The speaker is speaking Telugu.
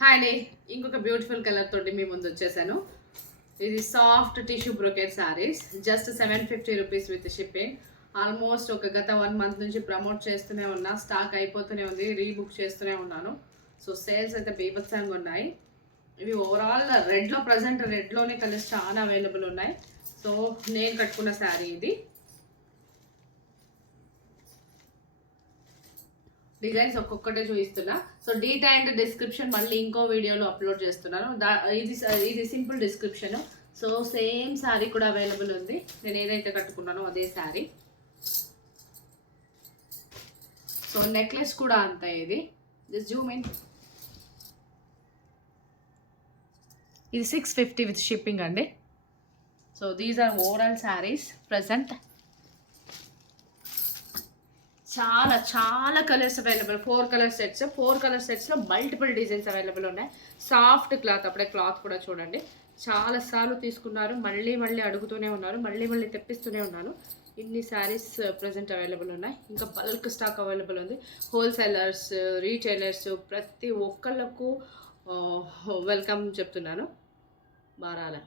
హాయ్ అండి, ఇంకొక బ్యూటిఫుల్ కలర్ తోటి మీ ముందు వచ్చేసాను. ఇది soft tissue brocade saris, just 750 rupees with shipping. Almost ఒక గత 1 మంత్ నుంచి ప్రమోట్ చేస్తూనే ఉన్నా, స్టాక్ అయిపోతూనే ఉంది, రీబుక్ చేస్తూనే ఉన్నాను. సో సేల్స్ అయితే బీభత్సంగా ఉన్నాయి. ఇవి ఓవరాల్ రెడ్లో, ప్రజెంట్ రెడ్లోనే కలర్స్ చాలా అవైలబుల్ ఉన్నాయి. సో నేను కట్టుకున్న శారీ ఇది. డిజైన్స్ ఒక్కొక్కటే చూపిస్తున్నా. సో డీటెయిల్ అండ్ డిస్క్రిప్షన్ మళ్ళీ ఇంకో వీడియోలో అప్లోడ్ చేస్తున్నాను. ఇది simple description. So same sari కూడా అవైలబుల్ ఉంది. నేను ఏదైతే కట్టుకున్నానో అదే శారీ. సో నెక్లెస్ కూడా అంతే. ఇది జస్ట్ జూమ్ ఇన్. ఇది 650 విత్ షిప్పింగ్ అండి. So these are overall saris present. చాలా చాలా colours available. 4 colour sets. 4 colour సెట్స్లో మల్టిపుల్ డిజైన్స్ అవైలబుల్ ఉన్నాయి. Soft cloth. అప్పుడే క్లాత్ కూడా చూడండి. చాలాసార్లు తీసుకున్నారు, మళ్ళీ మళ్ళీ అడుగుతూనే ఉన్నారు, మళ్ళీ మళ్ళీ తెప్పిస్తూనే ఉన్నాను. ఇన్ని శారీస్ ప్రజెంట్ అవైలబుల్ ఉన్నాయి. ఇంకా బల్క్ స్టాక్ అవైలబుల్ ఉంది. హోల్సేలర్స్, రీటైలర్స్ ప్రతి ఒక్కళ్ళకు వెల్కమ్ చెప్తున్నాను. బారాల